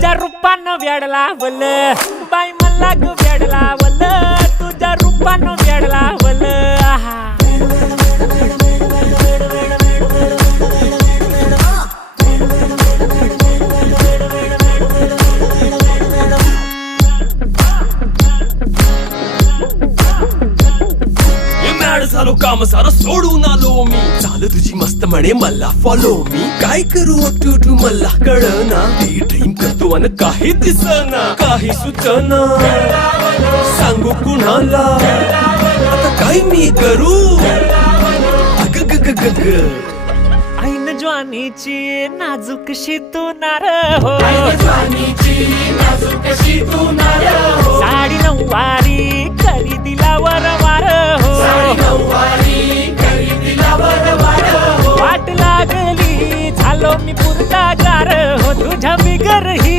तुझ्या रूपानं वेड लावल बाई मला ग वेड लावल तुझ्या रूपानं वेड लावल आहा झालो काम सारं सोडून आलो मी चाल तुझी मस्त म्हणे मला फॉलो मी काय करू टू मला कळना ती ड्रीम करतो अन काही दिसना काही सुचना सांगू कुणाला आता काय मी करू अग ग ग ग ग ऐन ज्वानीची नाजूकशी तू नार हो साडी नऊवारी करी दिला वरवार हो वाट लागली झालो मी पुरता गार हो तुझ्या बिगर ही